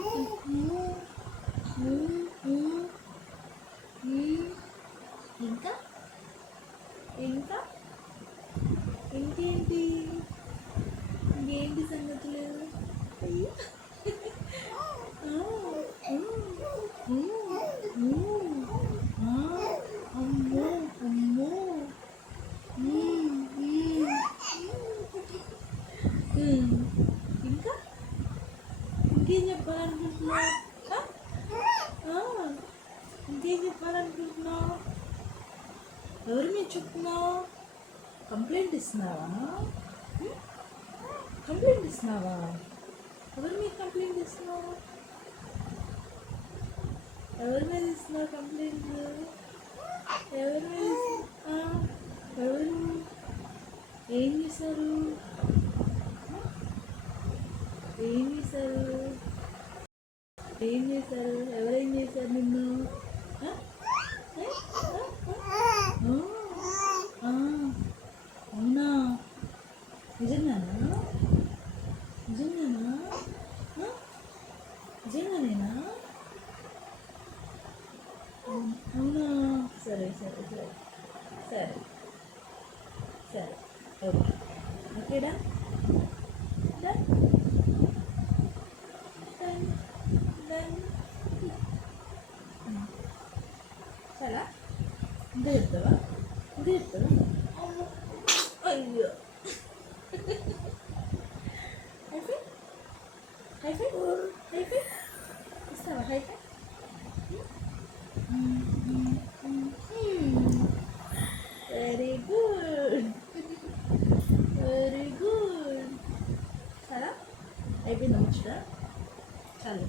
చెప్తున్నా ఇంకా ఇంకా ఇంకేంటి ఇంకేంటి సంగతులు అయ్యో అమ్మో అమ్మో ఇంకా ఇంకేం చెప్పాలనుకుంటున్నావు ఇంకేం చెప్పాలనుకుంటున్నావు ఎవరి మీద చెప్తున్నావు కంప్లైంట్ ఇస్తున్నావా కంప్లైంట్ ఇస్తున్నావా ఎవరి మీద కంప్లైంట్ ఇస్తున్నావు ఎవరి మీద ఇస్తున్నావు కంప్లైంట్ ఎవరి మీద ఎవరు ఏం చేశారు ఏం చేశారు ఏం చేశారు ఎవరేం చేశారు నిన్ను అవునా నిజంగానా నిజంగానా నిజంగానేనా అవునా సరే సరే సరే సరే సరే ఓకే ఓకేడా డన్ డన్ డన్ చాలా ఇంకా చెప్తావా ఇంకా చెప్తావా అయ్యో హైఫై హైఫై హైఫై ఇస్తావా hi fi very good very good చాలా అయిపోయిందా ముచ్చట చాలు